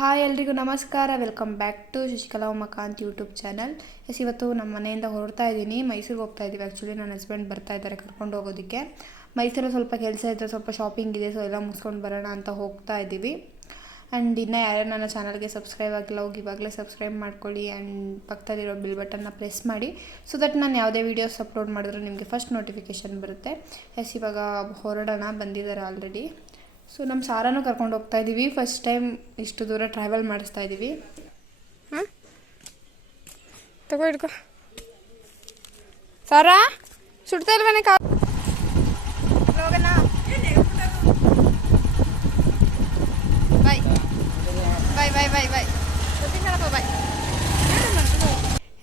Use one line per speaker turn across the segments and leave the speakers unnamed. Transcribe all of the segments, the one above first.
Hi ಎಲ್ರಿಗೂ ನಮಸ್ಕಾರ. Welcome back to Shashikala Umakanth YouTube channel. Yes, ಇವತ್ತು ನಮ್ಮ ಮನೆಯಿಂದ ಹೊರಡ್ತಾ ಇದ್ದೀನಿ. ಮೈಸೂರಿಗೆ ಹೋಗ್ತಾ ಇದ್ದೀವಿ ಆ್ಯಕ್ಚುಲಿ ನನ್ನ ಹಸ್ಬೆಂಡ್ ಬರ್ತಾ ಇದ್ದಾರೆ ಕರ್ಕೊಂಡು ಹೋಗೋದಕ್ಕೆ. ಮೈಸೂರಲ್ಲಿ ಸ್ವಲ್ಪ ಕೆಲಸ ಇದೆ, ಸ್ವಲ್ಪ ಶಾಪಿಂಗ್ ಇದೆ ಸೊ ಎಲ್ಲ ಮುಗಿಸ್ಕೊಂಡು ಬರೋಣ ಅಂತ ಹೋಗ್ತಾ ಇದ್ದೀವಿ. ಆ್ಯಂಡ್ ಇನ್ನೂ ಯಾರ್ಯಾರು ನನ್ನ ಚಾನಲ್ಗೆ ಸಬ್ಸ್ಕ್ರೈಬ್ ಆಗಿಲ್ಲ, ಹೋಗಿ ಇವಾಗಲೇ ಸಬ್ಸ್ಕ್ರೈಬ್ ಮಾಡ್ಕೊಳ್ಳಿ ಆ್ಯಂಡ್ ಪಕ್ಕದಲ್ಲಿರೋ ಬಿಲ್ ಬಟನ್ನ ಪ್ರೆಸ್ ಮಾಡಿ. ಸೊ ದಟ್ ನಾನು ಯಾವುದೇ ವೀಡಿಯೋಸ್ ಅಪ್ಲೋಡ್ ಮಾಡಿದ್ರು ನಿಮಗೆ ಫಸ್ಟ್ ನೋಟಿಫಿಕೇಷನ್ ಬರುತ್ತೆ. ಎಸ್, ಇವಾಗ ಹೊರಡೋಣ. ಬಂದಿದ್ದಾರೆ ಆಲ್ರೆಡಿ ಸೊ ನಮ್ಮ ಸಾರನೂ ಕರ್ಕೊಂಡು ಹೋಗ್ತಾ ಇದ್ದೀವಿ ಫಸ್ಟ್ ಟೈಮ್ ಇಷ್ಟು ದೂರ ಟ್ರಾವೆಲ್ ಮಾಡಿಸ್ತಾ ಇದ್ದೀವಿ
ಹಾಂ? ತಗೋ ಹಿಡ್ಕೊ. ಸಾರಾ ಸುಡ್ತಾ ಇಲ್ವೇನೆ ಕಾ ಹೋಗೋಣ. ಬಾಯ್ ಬಾಯ್ ಬಾಯ್ ಬಾಯ್ ಬಾಯ್ ಬಾಯ್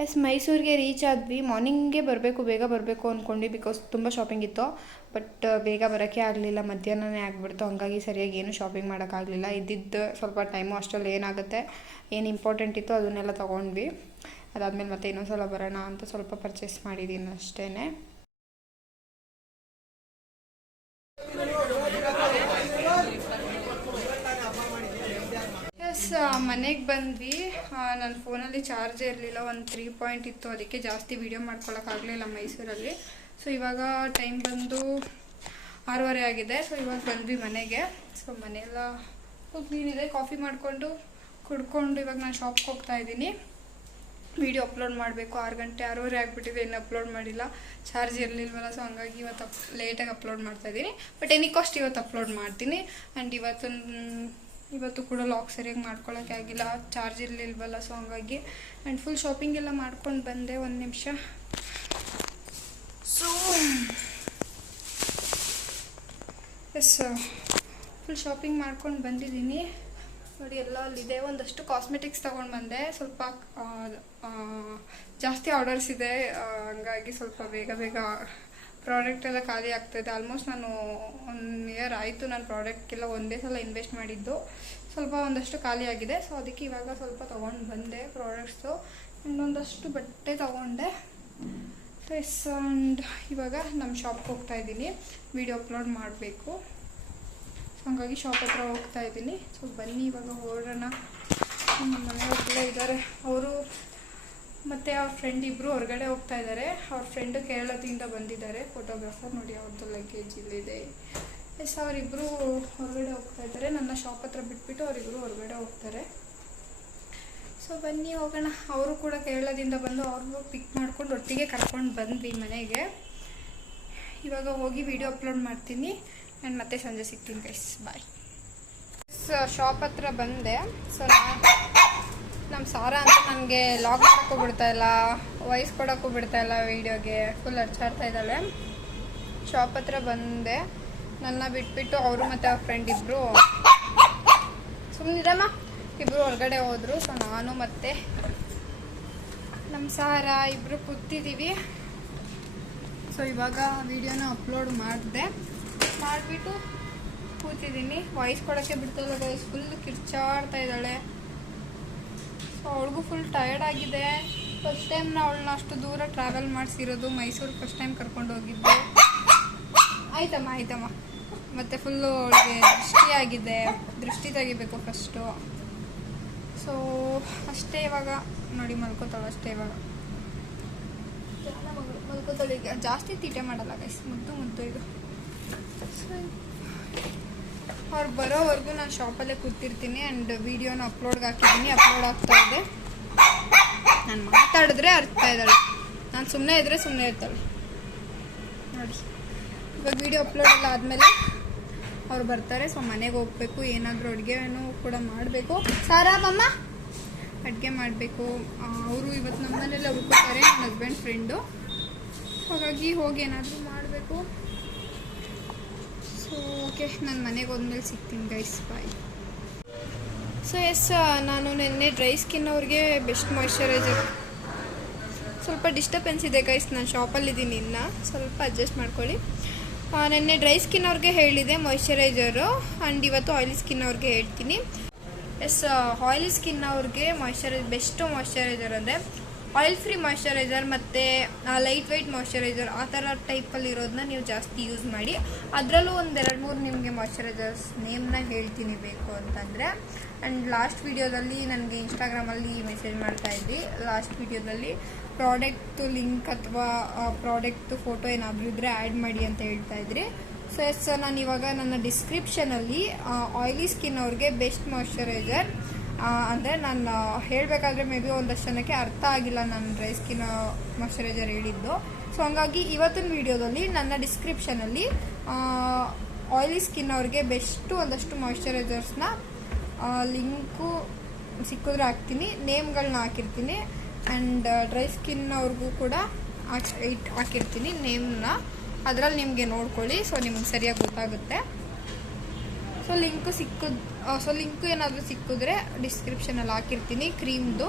ಎಸ್, ಮೈಸೂರಿಗೆ ರೀಚ್ ಆದ್ವಿ. ಮಾರ್ನಿಂಗೇ ಬರಬೇಕು, ಬೇಗ ಬರಬೇಕು ಅಂದ್ಕೊಂಡು ಬಿಕಾಸ್ ತುಂಬ ಶಾಪಿಂಗ್ ಇತ್ತು. ಬಟ್ ಬೇಗ ಬರೋಕ್ಕೆ ಆಗಲಿಲ್ಲ. ಮಧ್ಯಾಹ್ನನೇ ಆಗಿಬಿಡ್ತು. ಹಂಗಾಗಿ ಸರಿಯಾಗಿ ಏನು ಶಾಪಿಂಗ್ ಮಾಡೋಕ್ಕಾಗಲಿಲ್ಲ ಇದ್ದಿದ್ದು ಸ್ವಲ್ಪ ಟೈಮು ಅಷ್ಟರಲ್ಲಿ ಏನಾಗುತ್ತೆ? ಏನು ಇಂಪಾರ್ಟೆಂಟ್ ಇತ್ತು ಅದನ್ನೆಲ್ಲ ತೊಗೊಂಡ್ವಿ. ಅದಾದಮೇಲೆ ಮತ್ತೆ ಇನ್ನೊಂದು ಸಲ ಬರೋಣ ಅಂತ ಸ್ವಲ್ಪ ಪರ್ಚೇಸ್ ಮಾಡಿದ್ದೀನಿ ಅಷ್ಟೇ ಎಸ್ ಮನೆಗೆ ಬಂದ್ವಿ. ನನ್ನ ಫೋನಲ್ಲಿ ಚಾರ್ಜ್ ಇರಲಿಲ್ಲ, ಒಂದು ತ್ರೀ ಪಾಯಿಂಟ್ ಇತ್ತು. ಅದಕ್ಕೆ ಜಾಸ್ತಿ ವೀಡಿಯೋ ಮಾಡ್ಕೊಳಕ್ಕಾಗಲಿಲ್ಲ ಮೈಸೂರಲ್ಲಿ. ಸೊ, ಇವಾಗ ಟೈಮ್ ಬಂದು ಆರೂವರೆ ಆಗಿದೆ. ಸೊ, ಇವಾಗ ಬಂದ್ವಿ ಮನೆಗೆ. ಸೊ, ಮನೆಯೆಲ್ಲ ಕ್ಲೀನಿದೆ ಕಾಫಿ ಮಾಡಿಕೊಂಡು ಕುಡ್ಕೊಂಡು ಇವಾಗ ನಾನು ಶಾಪ್ಗೆ ಹೋಗ್ತಾ ಇದ್ದೀನಿ. ವಿಡಿಯೋ ಅಪ್ಲೋಡ್ ಮಾಡಬೇಕು. ಆರು ಗಂಟೆ, ಆರೂವರೆ ಆಗಿಬಿಟ್ಟಿದೆ. ಇನ್ನು ಅಪ್ಲೋಡ್ ಮಾಡಿಲ್ಲ. ಚಾರ್ಜ್ ಇರಲಿಲ್ವಲ್ಲ, ಸೊ, ಹಂಗಾಗಿ ಇವತ್ತು ಅಪ್ ಲೇಟಾಗಿ ಅಪ್ಲೋಡ್ ಮಾಡ್ತಾಯಿದ್ದೀನಿ ಬಟ್ ಎನಿ ಕಾಸ್ಟ್ ಇವತ್ತು ಅಪ್ಲೋಡ್ ಮಾಡ್ತೀನಿ. ಆ್ಯಂಡ್ ಇವತ್ತು ಇವತ್ತು ಕೂಡ ಲಾಕ್ ಸರಿಯಾಗಿ ಮಾಡ್ಕೊಳಕ್ಕೆ ಆಗಿಲ್ಲ. ಚಾರ್ಜ್ ಇರಲಿಲ್ವಲ್ಲ ಸೊ ಹಂಗಾಗಿ. ಆ್ಯಂಡ್ ಫುಲ್ ಶಾಪಿಂಗ್ ಎಲ್ಲ ಮಾಡ್ಕೊಂಡು ಬಂದೆ ಒಂದು ನಿಮಿಷ. ಸೊ ಎಸ್ ಫುಲ್ ಶಾಪಿಂಗ್ ಮಾಡ್ಕೊಂಡು ಬಂದಿದ್ದೀನಿ. ನೋಡಿ, ಎಲ್ಲ ಅಲ್ಲಿದೆ. ಒಂದಷ್ಟು ಕಾಸ್ಮೆಟಿಕ್ಸ್ ತೊಗೊಂಡು ಬಂದೆ. ಸ್ವಲ್ಪ ಜಾಸ್ತಿ ಆರ್ಡರ್ಸ್ ಇದೆ. ಹಂಗಾಗಿ ಸ್ವಲ್ಪ ಬೇಗ ಬೇಗ ಪ್ರಾಡಕ್ಟ್ ಎಲ್ಲ ಖಾಲಿ ಆಗ್ತಾಯಿದೆ ಆಲ್ಮೋಸ್ಟ್ ನಾನು ಒನ್ ಇಯರ್ ಆಯಿತು ನಾನು ಪ್ರಾಡಕ್ಟ್ಗೆಲ್ಲ ಒಂದೇ ಸಲ ಇನ್ವೆಸ್ಟ್ ಮಾಡಿದ್ದು. ಸ್ವಲ್ಪ ಒಂದಷ್ಟು ಖಾಲಿ ಆಗಿದೆ. ಸೊ ಅದಕ್ಕೆ ಇವಾಗ ಸ್ವಲ್ಪ ತೊಗೊಂಡು ಬಂದೆ ಪ್ರಾಡಕ್ಟ್ಸು ಇನ್ನೊಂದಷ್ಟು ಬಟ್ಟೆ ತೊಗೊಂಡೆ. ಎಸ್ ಆ್ಯಂಡ್ ಇವಾಗ ನಮ್ಮ ಶಾಪ್ಗೆ ಹೋಗ್ತಾ ಇದ್ದೀನಿ. ವಿಡಿಯೋ ಅಪ್ಲೋಡ್ ಮಾಡಬೇಕು. ಹಾಗಾಗಿ ಶಾಪ್ ಹತ್ರ ಹೋಗ್ತಾ ಇದ್ದೀನಿ. ಸೊ ಬನ್ನಿ, ಇವಾಗ ಹೊರಡೋಣ. ನಮ್ಮ ಮನೆಯವ್ರೆಲ್ಲ ಇದ್ದಾರೆ. ಅವರು ಮತ್ತು ಅವ್ರ ಫ್ರೆಂಡ್ ಇಬ್ಬರು ಹೊರಗಡೆ ಹೋಗ್ತಾ ಇದ್ದಾರೆ ಅವ್ರ ಫ್ರೆಂಡು ಕೇರಳದಿಂದ ಬಂದಿದ್ದಾರೆ. ಫೋಟೋಗ್ರಾಫರ್ ನೋಡಿ ಅವ್ರದ್ದು ಲಗೇಜ್ ಇಲ್ಲಿದೆ. ಎಸ್ ಅವರಿಬ್ಬರು ಹೊರಗಡೆ ಹೋಗ್ತಾ ಇದ್ದಾರೆ ನನ್ನ ಶಾಪ್ ಹತ್ರ ಬಿಟ್ಬಿಟ್ಟು ಅವರಿಬ್ಬರು ಹೊರಗಡೆ ಹೋಗ್ತಾರೆ. ಸೊ ಬನ್ನಿ ಹೋಗೋಣ. ಅವರು ಕೂಡ ಕೇರಳದಿಂದ ಬಂದು ಅವ್ರಿಗೂ ಪಿಕ್ ಮಾಡ್ಕೊಂಡು ಒಟ್ಟಿಗೆ ಕರ್ಕೊಂಡು ಬಂದ್ವಿ ಮನೆಗೆ. ಇವಾಗ ಹೋಗಿ ವಿಡಿಯೋ ಅಪ್ಲೋಡ್ ಮಾಡ್ತೀನಿ. ನಾನು ಮತ್ತೆ ಸಂಜೆ ಸಿಗ್ತೀನಿ ಗೈಸ್ ಬಾಯ್ ಶಾಪ್ ಹತ್ರ ಬಂದೆ. ಸೊ ನಮ್ಮ ಸಾರ ಅಂತ ನನಗೆ ಲಾಗ್ ಮಾಡೋಕ್ಕೂ ಬಿಡ್ತಾ ಇಲ್ಲ ವಾಯ್ಸ್ ಕೊಡೋಕ್ಕೂ ಬಿಡ್ತಾ ಇಲ್ಲ ವೀಡಿಯೋಗೆ ಫುಲ್ ಅರ್ಚಾಡ್ತಾ ಇದ್ದಾಳೆ. ಶಾಪ್ ಹತ್ರ ಬಂದೆ. ನನ್ನ ಬಿಟ್ಬಿಟ್ಟು ಅವರು ಮತ್ತು ಅವ್ರ ಫ್ರೆಂಡ್ ಇಬ್ಬರು ಸುಮ್ಮನಿರಮ್ಮ ಇಬ್ಬರು ಹೊರಗಡೆ ಹೋದರು ಸೊ ನಾನು ಮತ್ತೆ ನಮ್ಮ ಸಾರ ಇಬ್ಬರು ಕೂತಿದ್ದೀವಿ ಸೊ ಇವಾಗ ವಿಡಿಯೋನ ಅಪ್ಲೋಡ್ ಮಾಡಿದೆ. ಮಾಡಿಬಿಟ್ಟು ಕೂತಿದ್ದೀನಿ ವಾಯ್ಸ್ ಕೊಡೋಕ್ಕೆ ಬಿಡ್ತಾಯಿಲ್ಲ ಗೈಸ್ ಫುಲ್ ಕಿರ್ಚಾಡ್ತಾ ಇದ್ದಾಳೆ. ಸೊ ಅವಳಿಗೂ ಫುಲ್ ಟಯರ್ಡ್ ಆಗಿದೆ. ಫಸ್ಟ್ ಟೈಮ್ ನಾ ಅವಳನ್ನ ಅಷ್ಟು ದೂರ ಟ್ರಾವೆಲ್ ಮಾಡಿಸಿರೋದು ಮೈಸೂರು ಫಸ್ಟ್ ಟೈಮ್ ಕರ್ಕೊಂಡು ಹೋಗಿದ್ದೆ. ಆಯ್ತಮ್ಮ ಆಯ್ತಮ್ಮ. ಮತ್ತು ಫುಲ್ಲು ಅವಳಿಗೆ ದೃಷ್ಟಿ ಆಗಿದೆ. ದೃಷ್ಟಿ ತೆಗಿಬೇಕು ಫಸ್ಟು ಸೊ ಅಷ್ಟೇ ಇವಾಗ. ನೋಡಿ, ಮಲ್ಕೋತಾಳೆ ಅಷ್ಟೇ ಇವಾಗ. ಮಲ್ಕೋತಾಳೆ ಈಗ. ಜಾಸ್ತಿ ತೀಟೆ ಮಾಡಲ್ಲ ಗೈಸ್ ಮುದ್ದು ಮುದ್ದು ಇದು. ಅವ್ರು ಬರೋವರೆಗೂ ನಾನು ಶಾಪಲ್ಲೇ ಕೂತಿರ್ತೀನಿ ಆ್ಯಂಡ್ ವೀಡಿಯೋನ ಅಪ್ಲೋಡ್ಗೆ ಹಾಕಿದ್ದೀನಿ ಅಪ್ಲೋಡ್ ಆಗ್ತಾ ಇದೆ. ನಾನು ಮಾತಾಡಿದ್ರೆ ಅರ್ಥ ಇದ್ದಾಳೆ. ನಾನು ಸುಮ್ಮನೆ ಇದ್ದರೆ ಸುಮ್ಮನೆ ಇರ್ತಾಳೆ. ನೋಡಿ, ಇವಾಗ ವೀಡಿಯೋ ಅಪ್ಲೋಡ್ ಎಲ್ಲ ಆದಮೇಲೆ ಅವ್ರು ಬರ್ತಾರೆ, ಸೊ ಮನೆಗೆ ಹೋಗ್ಬೇಕು, ಏನಾದರೂ ಅಡುಗೆನೂ ಕೂಡ ಮಾಡಬೇಕು. ಸಾರಾ ಅಡುಗೆ ಮಾಡಬೇಕು. ಅವರು ಇವತ್ತು ನಮ್ಮ ಮನೇಲಿ ಉಳ್ಕೋತಾರೆ ನನ್ನ ಹಸ್ಬೆಂಡ್ ಫ್ರೆಂಡು ಹಾಗಾಗಿ ಹೋಗಿ ಏನಾದರೂ ಮಾಡಬೇಕು. ಓಕೆ ನಾನು ಮನೆಗೆ ಹೋದ್ಮೇಲೆ ಸಿಗ್ತೀನಿ ಗೈಸ್ ಬಾಯ್ ಸೊ ಎಸ್ ನಾನು ನಿನ್ನೆ ಡ್ರೈ ಸ್ಕಿನ್ ಅವ್ರಿಗೆ ಬೆಸ್ಟ್ ಮಾಯ್ಶ್ಚರೈಸರ್ ಸ್ವಲ್ಪ ಡಿಸ್ಟರ್ಬೆನ್ಸ್ ಇದೆ ಗೈಸ್ ನಾನು ಶಾಪಲ್ಲಿದ್ದೀನಿ ಇನ್ನು. ಸ್ವಲ್ಪ ಅಡ್ಜಸ್ಟ್ ಮಾಡ್ಕೊಳ್ಳಿ. ನೆನ್ನೆ ಡ್ರೈ ಸ್ಕಿನ್ ಅವ್ರಿಗೆ ಹೇಳಿದೆ ಮಾಯ್ಶ್ಚರೈಸರು ಆ್ಯಂಡ್ ಇವತ್ತು ಆಯಿಲಿ ಸ್ಕಿನ್ ಅವ್ರಿಗೆ ಹೇಳ್ತೀನಿ. ಎಸ್ ಆಯಿಲಿ ಸ್ಕಿನ್ ಅವ್ರಿಗೆ ಮಾಯ್ಶ್ಚರೈಸ್ ಬೆಸ್ಟ್ ಮಾಯ್ಶ್ಚರೈಸರ್ ಅಂದರೆ ಆಯಿಲ್ ಫ್ರೀ ಮಾಯ್ಶ್ಚರೈಸರ್ ಮತ್ತು ಲೈಟ್ ವೆಯ್ಟ್ ಮಾಯ್ಶ್ಚರೈಸರ್ ಆ ಥರ ಟೈಪಲ್ಲಿ ಇರೋದನ್ನ ನೀವು ಜಾಸ್ತಿ ಯೂಸ್ ಮಾಡಿ. ಅದರಲ್ಲೂ ಒಂದೆರಡು ಮೂರು ನಿಮಗೆ ಮಾಯ್ಶ್ಚರೈಸರ್ಸ್ ನೇಮ್ನ ಹೇಳ್ತೀನಿ ಬೇಕು ಅಂತಂದರೆ. ಆ್ಯಂಡ್ ಲಾಸ್ಟ್ ವೀಡಿಯೋದಲ್ಲಿ ನನಗೆ ಇನ್ಸ್ಟಾಗ್ರಾಮಲ್ಲಿ ಮೆಸೇಜ್ ಮಾಡ್ತಾ ಇದ್ವಿ ಲಾಸ್ಟ್ ವಿಡಿಯೋದಲ್ಲಿ ಪ್ರಾಡಕ್ಟ್ ಲಿಂಕ್ ಅಥವಾ ಪ್ರಾಡಕ್ಟ್ ಫೋಟೋ ಏನಾದರೂ ಇದ್ದರೆ ಆ್ಯಡ್ ಮಾಡಿ ಅಂತ ಹೇಳ್ತಾ ಇದ್ರಿ. ಸೊ ಎಸ್ ನಾನು ಇವಾಗ ನನ್ನ ಡಿಸ್ಕ್ರಿಪ್ಷನಲ್ಲಿ ಆಯಿಲಿ ಸ್ಕಿನ್ ಅವ್ರಿಗೆ ಬೆಸ್ಟ್ ಮಾಯ್ಶ್ಚರೈಸರ್ ಅಂದರೆ ನಾನು ಹೇಳಬೇಕಾದ್ರೆ ಮೇ ಬಿ ಒಂದಷ್ಟು ಜನಕ್ಕೆ ಅರ್ಥ ಆಗಿಲ್ಲ ನಾನು ಡ್ರೈ ಸ್ಕಿನ್ ಮಾಯಿಶ್ಚರೈಸರ್ ಹೇಳಿದ್ದು. ಸೊ ಹಂಗಾಗಿ ಇವತ್ತಿನ ವಿಡಿಯೋದಲ್ಲಿ ನನ್ನ ಡಿಸ್ಕ್ರಿಪ್ಷನಲ್ಲಿ ಆಯಿಲಿ ಸ್ಕಿನ್ ಅವ್ರಿಗೆ ಬೆಸ್ಟು ಒಂದಷ್ಟು ಮಾಯಶ್ಚರೈಸರ್ಸ್ನ ಲಿಂಕು ಸಿಕ್ಕಿದ್ರೆ ಹಾಕ್ತೀನಿ. ನೇಮ್ಗಳನ್ನ ಹಾಕಿರ್ತೀನಿ. ಆ್ಯಂಡ್ ಡ್ರೈ ಸ್ಕಿನ್ ಅವ್ರಿಗೂ ಕೂಡ ಇಟ್, ಹಾಕಿರ್ತೀನಿ ನೇಮ್ನ ಅದರಲ್ಲಿ ನಿಮಗೆ ನೋಡ್ಕೊಳ್ಳಿ. ಸೊ ನಿಮ್ಗೆ ಸರಿಯಾಗಿ ಗೊತ್ತಾಗುತ್ತೆ. ಸೊ ಲಿಂಕು ಸಿಕ್ಕದ್ ಸೊ ಲಿಂಕು ಏನಾದರೂ ಸಿಕ್ಕಿದ್ರೆ ಡಿಸ್ಕ್ರಿಪ್ಷನಲ್ಲಿ ಹಾಕಿರ್ತೀನಿ ಕ್ರೀಮ್ದು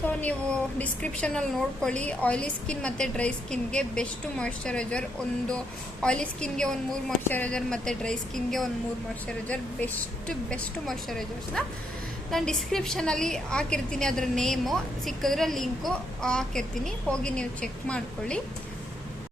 ಸೊ ನೀವು ಡಿಸ್ಕ್ರಿಪ್ಷನಲ್ಲಿ ನೋಡ್ಕೊಳ್ಳಿ. ಆಯಿಲಿ ಸ್ಕಿನ್ ಮತ್ತು ಡ್ರೈ ಸ್ಕಿನ್ಗೆ ಬೆಸ್ಟ್ ಮಾಯ್ಶ್ಚರೈಸರ್ ಒಂದು ಆಯಿಲಿ ಸ್ಕಿನ್ಗೆ ಒಂದು ಮೂರು ಮಾಯ್ಶ್ಚರೈಸರ್ ಮತ್ತು ಡ್ರೈ ಸ್ಕಿನ್ಗೆ ಒಂದು ಮೂರು ಮಾಯ್ಶ್ಚರೈಸರ್ ಬೆಸ್ಟ್ ಬೆಸ್ಟ್ ಮಾಯ್ಶ್ಚರೈಸರ್ಸ್ನ ನಾನು ಡಿಸ್ಕ್ರಿಪ್ಷನಲ್ಲಿ ಹಾಕಿರ್ತೀನಿ. ಅದರ ನೇಮು ಸಿಕ್ಕಿದ್ರೆ ಲಿಂಕು ಹಾಕಿರ್ತೀನಿ. ಹೋಗಿ ನೀವು ಚೆಕ್ ಮಾಡ್ಕೊಳ್ಳಿ.